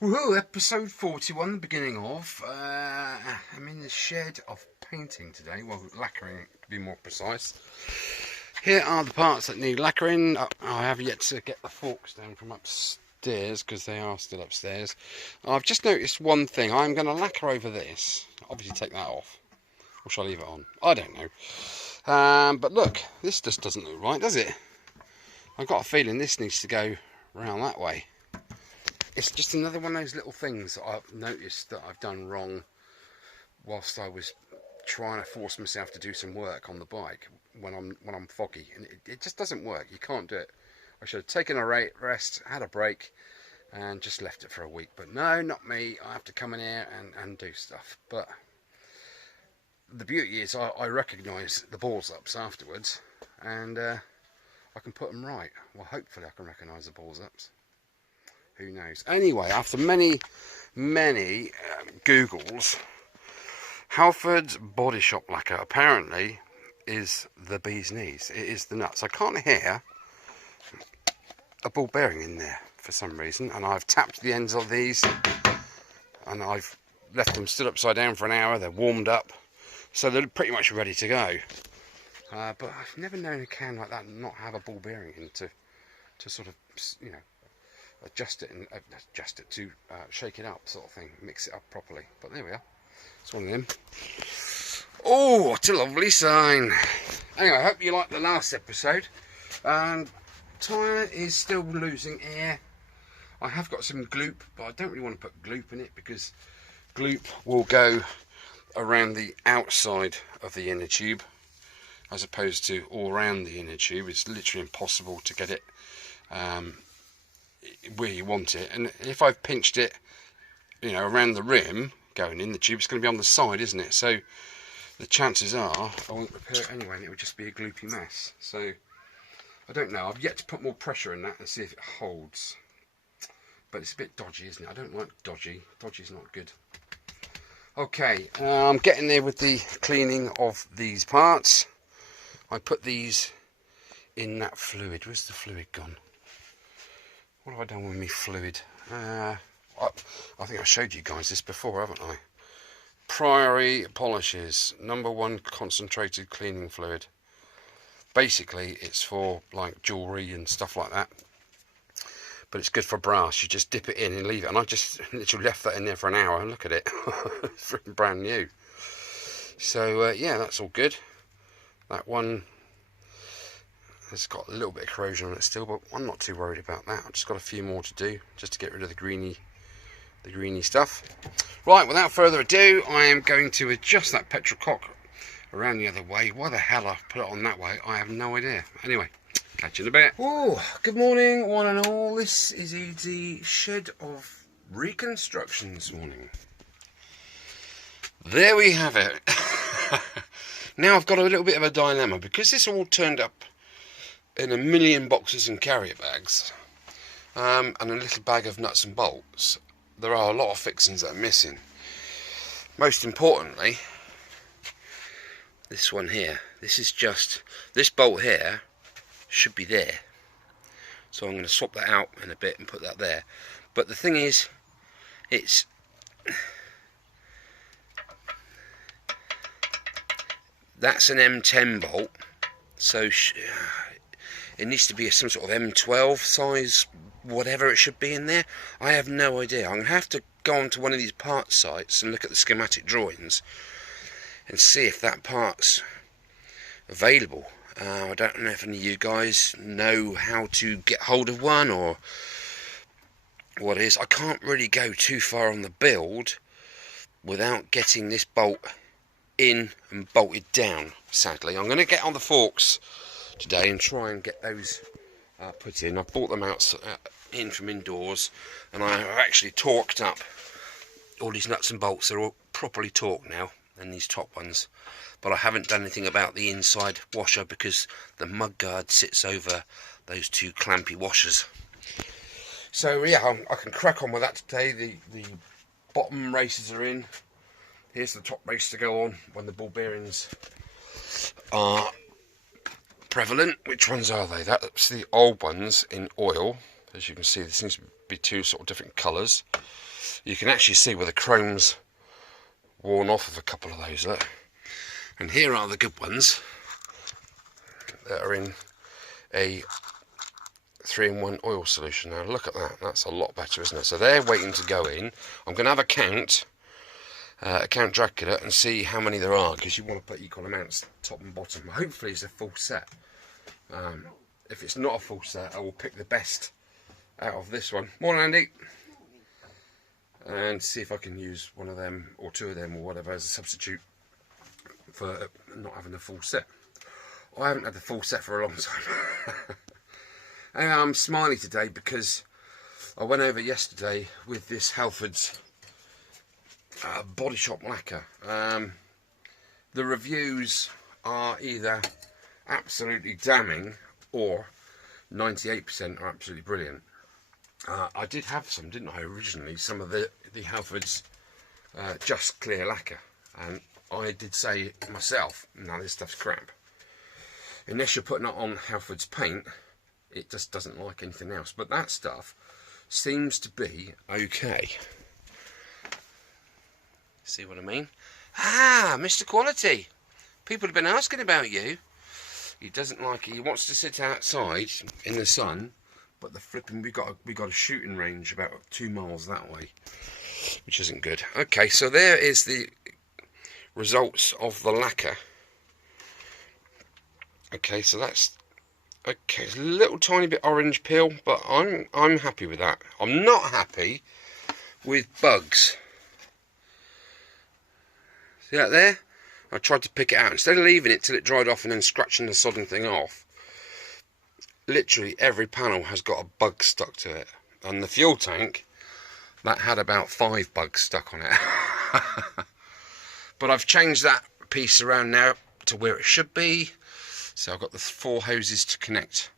Woohoo, episode 41, the beginning of. I'm in the shed of painting today, well, lacquering to be more precise. Here are the parts that need lacquering. I have yet to get the forks down from upstairs because they are still upstairs. I've just noticed one thing. I'm going to lacquer over this. Obviously take that off. Or shall I leave it on? I don't know. But look, this just doesn't look right, does it? I've got a feeling this needs to go round that way. It's just another one of those little things that I've noticed that I've done wrong whilst I was trying to force myself to do some work on the bike when I'm foggy, and it just doesn't work. You can't do it. I should have taken a rest, had a break, and just left it for a week. But no, not me. I have to come in here and do stuff. But the beauty is I recognise the balls ups afterwards, and I can put them right. Well, hopefully I can recognise the balls ups. Who knows? Anyway, after many Googles, Halford's Body Shop lacquer apparently is the bee's knees. It is the nuts. I can't hear a ball bearing in there for some reason, and I've tapped the ends of these, and I've left them stood upside down for an hour. They're warmed up, so they're pretty much ready to go. But I've never known a can like that not have a ball bearing in to sort of, you know, adjust it to shake it up, sort of thing, mix it up properly. But there we are. It's one of them. Oh, what a lovely sign. Anyway, I hope you liked the last episode. Tyre is still losing air. I have got some gloop, but I don't really want to put gloop in it because gloop will go around the outside of the inner tube as opposed to all around the inner tube. It's literally impossible to get it where you want it, and if I've pinched it, you know, around the rim going in the tube, it's going to be on the side, isn't it? So the chances are I won't repair it anyway, and it would just be a gloopy mess. So I don't know. I've yet to put more pressure in that and see if it holds, but it's a bit dodgy, isn't it? I don't like dodgy. Dodgy's not good. Okay, I'm getting there with the cleaning of these parts. I put these in that fluid. Where's the fluid gone? What have I done with my fluid? I think I showed you guys this before, haven't I? Priory Polishes, #1 concentrated cleaning fluid. Basically, it's for like jewellery and stuff like that. But it's good for brass. You just dip it in and leave it. And I just literally left that in there for an hour. And look at it. It's freaking brand new. So, yeah, that's all good. That one... it's got a little bit of corrosion on it still, but I'm not too worried about that. I've just got a few more to do just to get rid of the greeny stuff. Right, without further ado, I am going to adjust that petrol cock around the other way. Why the hell I put it on that way, I have no idea. Anyway, catch you in a bit. Oh, good morning, one and all. This is the shed of reconstruction this morning. There we have it. Now I've got a little bit of a dilemma because this all turned up in a million boxes and carrier bags, and a little bag of nuts and bolts. There are a lot of fixings that are missing. Most importantly, this one here. This bolt here should be there. So I'm going to swap that out in a bit and put that there. But the thing is, that's an M10 bolt, so it needs to be some sort of M12 size, whatever it should be in there. I have no idea. I'm going to have to go onto one of these part sites and look at the schematic drawings and see if that part's available. I don't know if any of you guys know how to get hold of one or what it is. I can't really go too far on the build without getting this bolt in and bolted down, sadly. I'm going to get on the forks today and try and get those put in. I bought them out in from indoors, and I have actually torqued up all these nuts and bolts. They're all properly torqued now, and these top ones, but I haven't done anything about the inside washer because the mud guard sits over those two clampy washers. So yeah, I can crack on with that today. The bottom races are in. Here's the top race to go on when the ball bearings are prevalent. Which ones are they? That's the old ones in oil. As you can see, there seems to be two sort of different colours. You can actually see where the chrome's worn off of a couple of those, look. And here are the good ones that are in a 3-in-1 oil solution. Now look at that, that's a lot better, isn't it? So they're waiting to go in. I'm going to have a count Dracula, and see how many there are, because you want to put equal amounts top and bottom. Hopefully it's a full set. If it's not a full set, I will pick the best out of this one. Morning, Andy. And see if I can use one of them or two of them or whatever as a substitute for not having the full set. I haven't had the full set for a long time. And I'm smiley today because I went over yesterday with this Halford's Body Shop lacquer. The reviews are either absolutely damning or 98% are absolutely brilliant. I did have some, didn't I, originally, some of the Halford's Just Clear lacquer, and I did say myself, no, this stuff's crap. Unless you're putting it on Halford's paint, it just doesn't like anything else. But that stuff seems to be okay. See what I mean? Ah, Mr. Quality. People have been asking about you. He doesn't like it. He wants to sit outside in the sun, but the flipping we got a shooting range about 2 miles that way, which isn't good. Okay, so there is the results of the lacquer. Okay, so that's okay. It's a little tiny bit orange peel, but I'm happy with that. I'm not happy with bugs. See that there? I tried to pick it out. Instead of leaving it till it dried off and then scratching the sodden thing off, literally every panel has got a bug stuck to it. And the fuel tank, that had about 5 bugs stuck on it. But I've changed that piece around now to where it should be. So I've got the 4 hoses to connect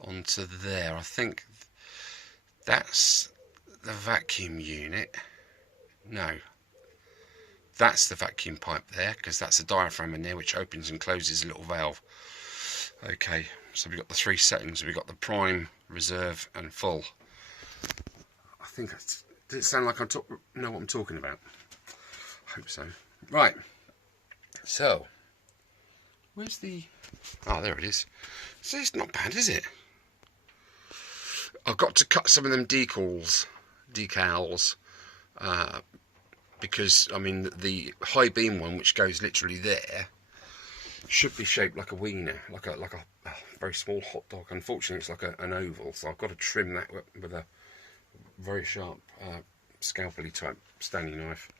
onto there. I think that's the vacuum unit. No. That's the vacuum pipe there, because that's a diaphragm in there which opens and closes a little valve. Okay, so we've got the 3 settings. We've got the prime, reserve and full. I think does it sound like I know what I'm talking about? I hope so. Right, so where's the... oh, there it is. So it's not bad, is it? I've got to cut some of them decals, because I mean the high beam one, which goes literally there, should be shaped like a wiener, like a very small hot dog. Unfortunately, it's like an oval, so I've got to trim that with a very sharp scalpely type Stanley knife.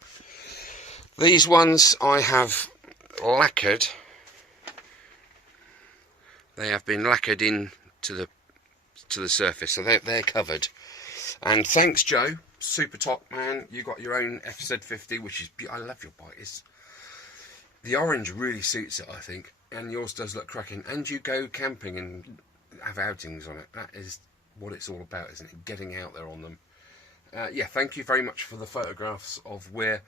These ones I have lacquered. They have been lacquered in to the surface, so they're covered. And thanks, Joe, super top man. You got your own FZ50, which is I love your bike. The orange really suits it, I think, and yours does look cracking. And you go camping and have outings on it. That is what it's all about, isn't it? Getting out there on them. Yeah, thank you very much for the photographs of where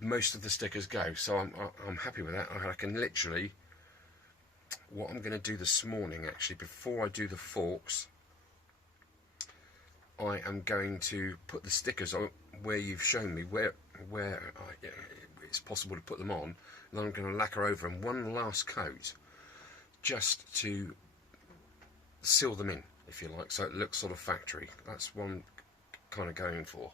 most of the stickers go. So I'm happy with that. I can literally, what I'm going to do this morning, actually, before I do the forks, I am going to put the stickers on where you've shown me where it's possible to put them on, and then I'm going to lacquer over them one last coat just to seal them in, if you like, so it looks sort of factory. That's what I'm kind of going for.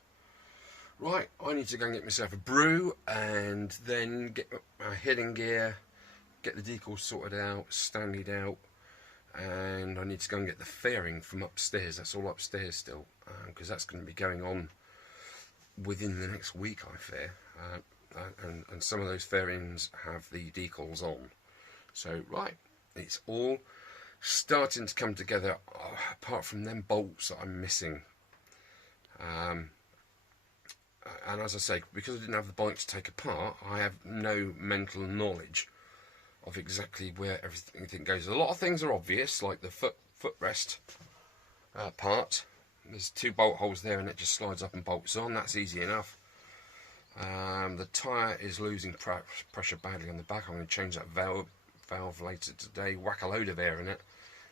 Right, I need to go and get myself a brew and then get my heading gear, get the decals sorted out, standed out, and I need to go and get the fairing from upstairs. That's all upstairs still, because that's going to be going on within the next week, I fear. And some of those fairings have the decals on. So, right, it's all starting to come together, apart from them bolts that I'm missing. And as I say, because I didn't have the bike to take apart, I have no mental knowledge of exactly where everything goes. A lot of things are obvious, like the footrest part. There's 2 bolt holes there and it just slides up and bolts on. That's easy enough. The tyre is losing pressure badly on the back. I'm going to change that valve later today, whack a load of air in it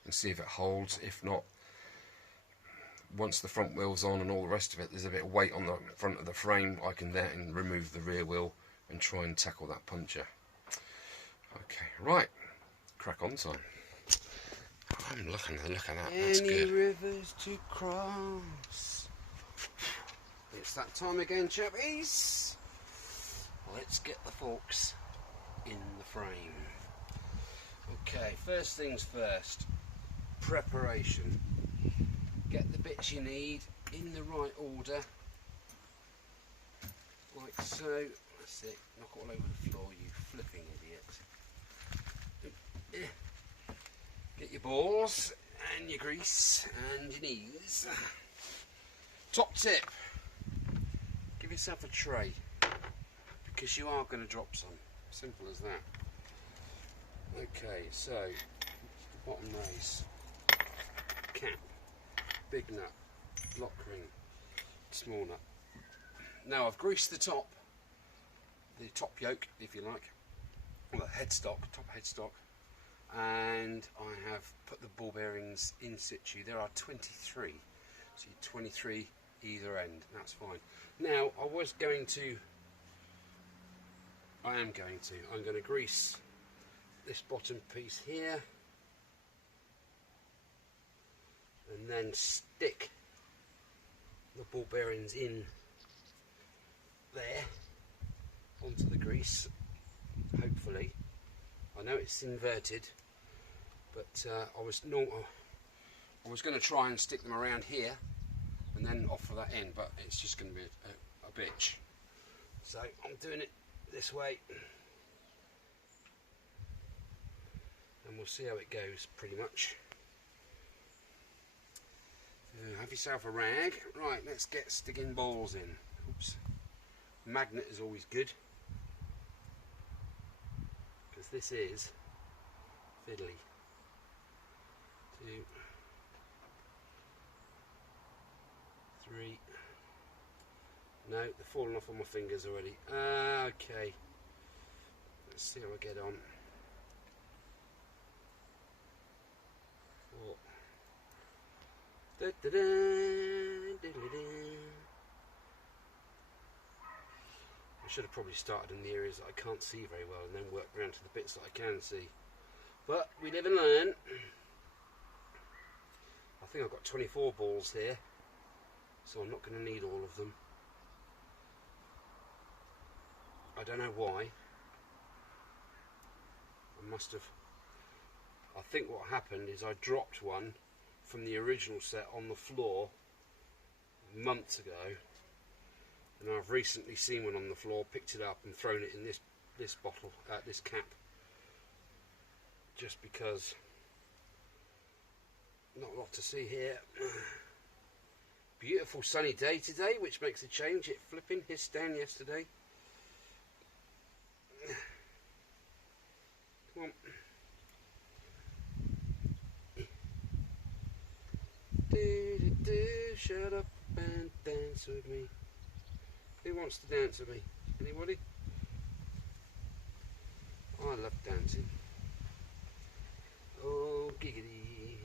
and see if it holds. If not, once the front wheel's on and all the rest of it, there's a bit of weight on the front of the frame. I can then remove the rear wheel and try and tackle that puncture. Okay, right, crack on time. I'm looking at that. That's good. Any rivers to cross. It's that time again, chappies. Let's get the forks in the frame. Okay, first things first. Preparation. Get the bits you need in the right order, like so. That's it. Knock all over the floor, you flipping idiot. Get your balls and your grease and your knees. Top tip: give yourself a tray, because you are going to drop some. Simple as that. Okay, so the bottom race, cap, big nut, lock ring, small nut. Now I've greased the top yoke, if you like, or the headstock, top headstock, and I have put the ball bearings in situ. There are 23, so 23 either end. That's fine. Now I'm going to grease this bottom piece here, and then stick the ball bearings in there onto the grease, hopefully. I know it's inverted, but I was going to try and stick them around here and then off of that end, but it's just going to be a bitch. So I'm doing it this way, and we'll see how it goes, pretty much. Have yourself a rag. Right, let's get sticking balls in. Oops. Magnet is always good, because this is fiddly. 2, 3. No, they're falling off on my fingers already. Okay. Let's see how I get on. 4. Da, da, da, da, da, da. I should have probably started in the areas that I can't see very well and then worked around to the bits that I can see. But we live and learn. I think I've got 24 balls here, so I'm not going to need all of them. I don't know why. I think what happened is I dropped one from the original set on the floor months ago, and I've recently seen one on the floor, picked it up and thrown it in this bottle, this cap, just because not a lot to see here. Beautiful sunny day today, which makes a change. It flipping hissed down yesterday. Come on. Shut up and dance with me. Who wants to dance with me? Anybody? I love dancing. Oh, giggity.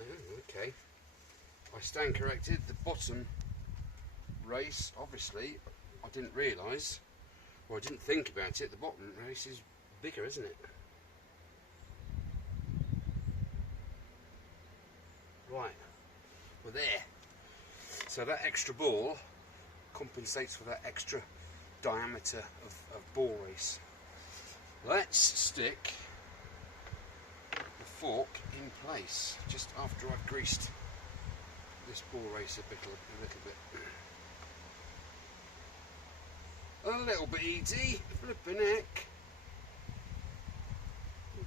Oh, okay. I stand corrected. The bottom race, obviously, I didn't realise, or I didn't think about it, the bottom race is bigger, isn't it? Right, we're there. So that extra ball compensates for that extra diameter of ball race. Let's stick the fork in place just after I've greased this ball race a little bit easy. Flipping heck.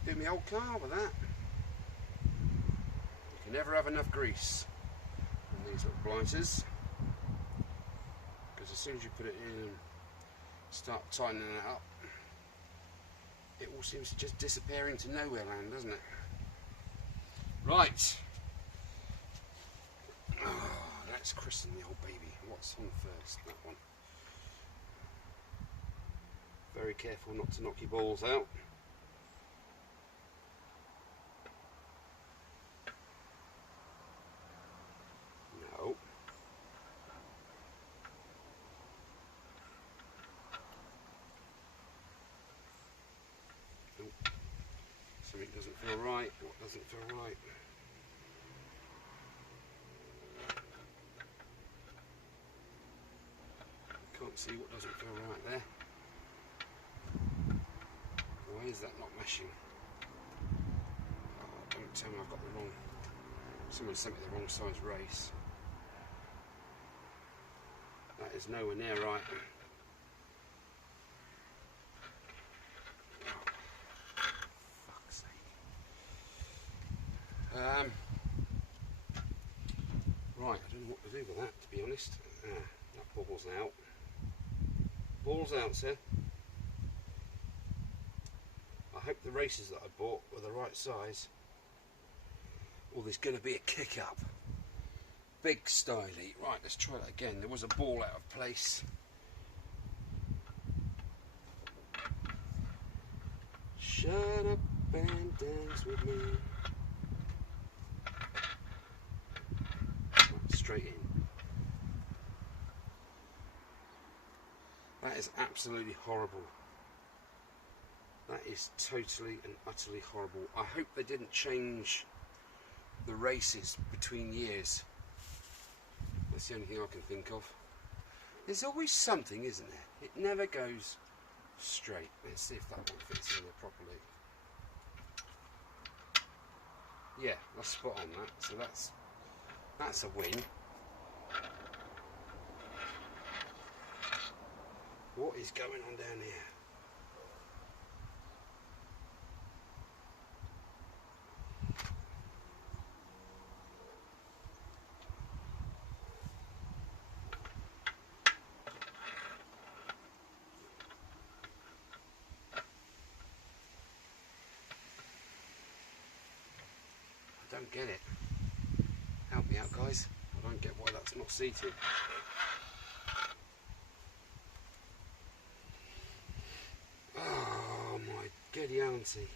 Do my old car with that. You can never have enough grease on these little blighters, because as soon as you put it in and start tightening it up, it all seems to just disappear into nowhere land, doesn't it? Right. Oh, let's christen the old baby. What's on first? That one. Very careful not to knock your balls out. right, what doesn't feel right. Can't see what doesn't feel right there. Why is that not meshing? Oh, don't tell me I've got the wrong... Someone sent me the wrong size race. That is nowhere near right. Oh, fuck's sake. Right, I don't know what to do with that, to be honest. That ball's out. Ball's out, sir. I hope the races that I bought were the right size. Or there's going to be a kick up. Big styly. Right, let's try that again. There was a ball out of place. Shut up and dance with me. Right, straight in. That is absolutely horrible. That is totally and utterly horrible. I hope they didn't change the races between years. That's the only thing I can think of. There's always something, isn't there? It never goes straight. Let's see if that one fits in there properly. Yeah, that's spot on that. So that's a win. What is going on down here? I don't get it. Help me out, guys. I don't get why that's not seated. Oh my giddy auntie.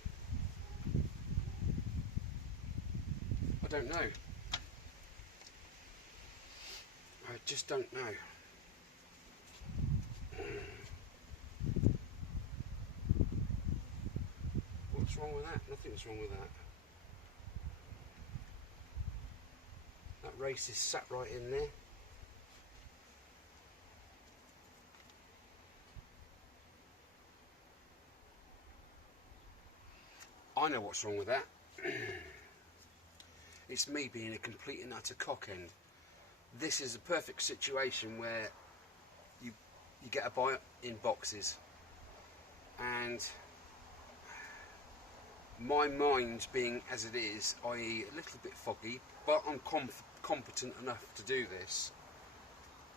I don't know. I just don't know. What's wrong with that? Nothing's wrong with that. That race is sat right in there. I know what's wrong with that. It's me being a complete and utter cock end. This is a perfect situation where you get a buy in boxes, and my mind being as it is, i.e. a little bit foggy, but I'm competent enough to do this.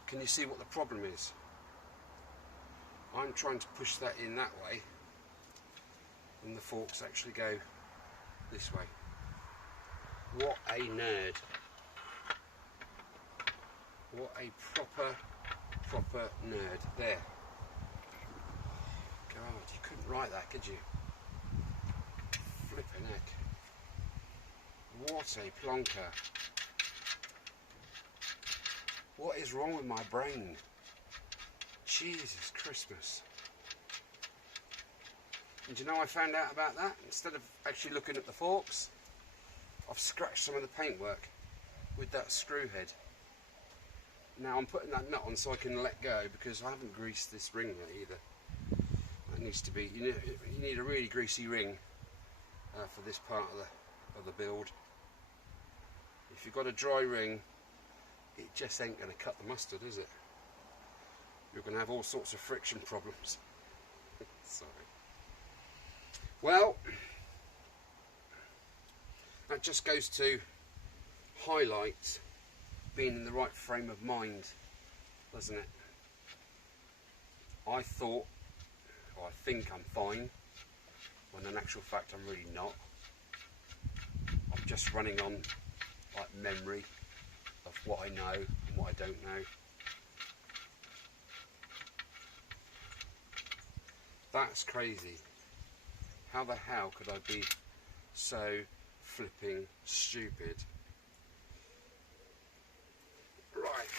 Can you see what the problem is? I'm trying to push that in that way, and the forks actually go this way. What a nerd. What a proper nerd. There. God, you couldn't write that, could you? Flipping heck. What a plonker. What is wrong with my brain? Jesus Christmas. And do you know I found out about that? Instead of actually looking at the forks, I've scratched some of the paintwork with that screw head. Now I'm putting that nut on so I can let go, because I haven't greased this ring yet either. That needs to be, you need a really greasy ring for this part of the build. If you've got a dry ring, it just ain't going to cut the mustard, is it? You're going to have all sorts of friction problems. Sorry. Well, that just goes to highlight being in the right frame of mind, doesn't it? I thought, or I think I'm fine, when in actual fact I'm really not. I'm just running on like memory of what I know and what I don't know. That's crazy. How the hell could I be so flipping stupid? Right,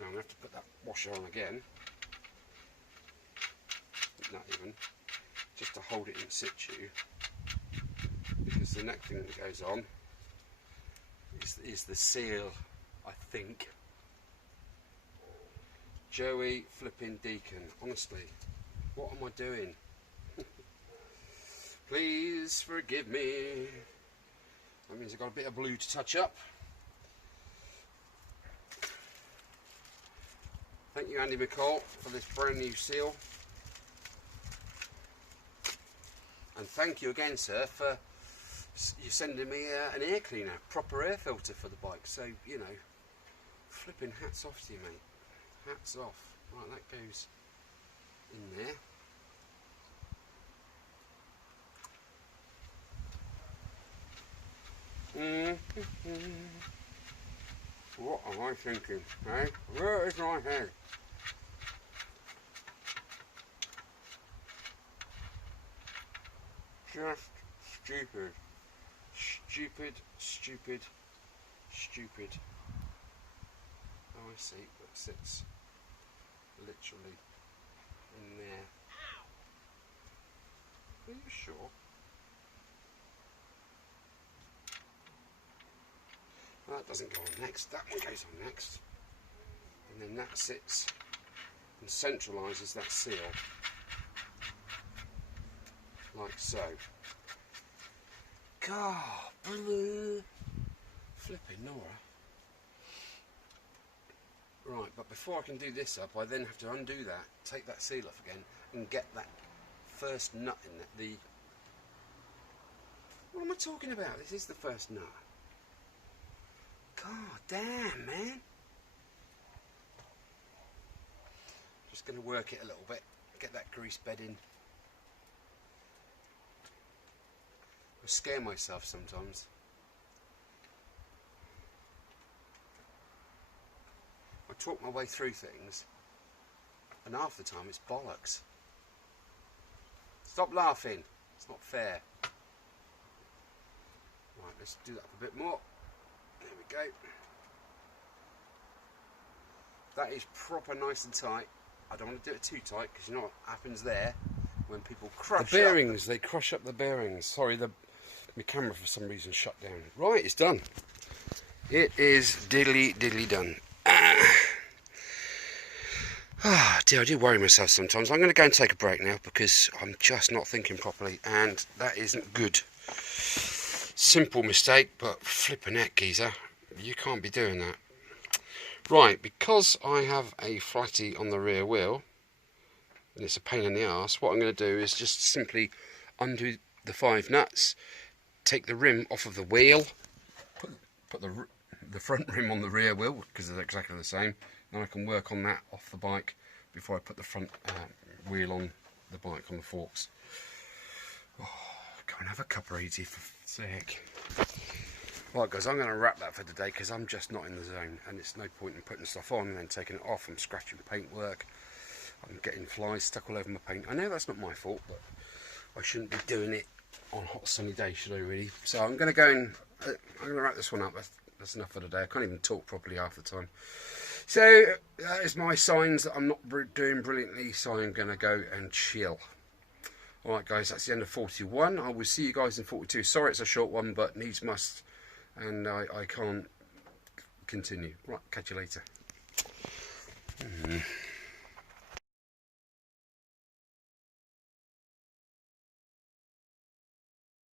now I'm going to have to put that washer on again. Not even, just to hold it in situ, is the next thing that goes on is the seal, I think. Joey flipping Deacon, honestly, what am I doing? Please forgive me. That means I've got a bit of blue to touch up. Thank you, Andy McCall, for this brand new seal. And thank you again, sir, for you sending me an air cleaner, proper air filter for the bike. So, you know, flipping hats off to you, mate. Hats off. Right, that goes in there. What am I thinking, eh? Where is my head? Just stupid. Stupid, stupid, stupid. Oh, I see. That sits literally in there. Are you sure? Well, that doesn't go on next. That one goes on next. And then that sits and centralises that seal. Like so. God, blue. Flipping Nora. Right, but before I can do this up, I then have to undo that, take that seal off again, and get that first nut in it. The... What am I talking about? This is the first nut. God damn, man. Just going to work it a little bit, get that grease bed in. I scare myself sometimes. I talk my way through things, and half the time it's bollocks. Stop laughing, it's not fair. Right, let's do that a bit more. There we go. That is proper nice and tight. I don't want to do it too tight, because you know what happens there when people crush the bearings. They crush up the bearings. Sorry, my camera for some reason shut down. Right, it's done. It is diddly done. Dear, I do worry myself sometimes. I'm going to go and take a break now because I'm just not thinking properly, and that isn't good. Simple mistake, but flipping heck, geezer, you can't be doing that. Right, because I have a flatty on the rear wheel, and it's a pain in the arse, what I'm going to do is just simply undo the 5 nuts, take the rim off of the wheel, put the front rim on the rear wheel because they're exactly the same. Then I can work on that off the bike before I put the front wheel on the bike on the forks. Oh, go and have a cup of easy for sake. Right guys, I'm going to wrap that for today because I'm just not in the zone, and it's no point in putting stuff on and then taking it off. I'm scratching paintwork, I'm getting flies stuck all over my paint. I know that's not my fault, but I shouldn't be doing it on a hot sunny day, should I really? So I'm going to go and I'm going to wrap this one up. That's enough for today. I can't even talk properly half the time. So that is my signs that I'm not doing brilliantly, so I'm going to go and chill. Alright guys, that's the end of 41. I will see you guys in 42. Sorry it's a short one, but needs must, and I can't continue. Right, catch you later.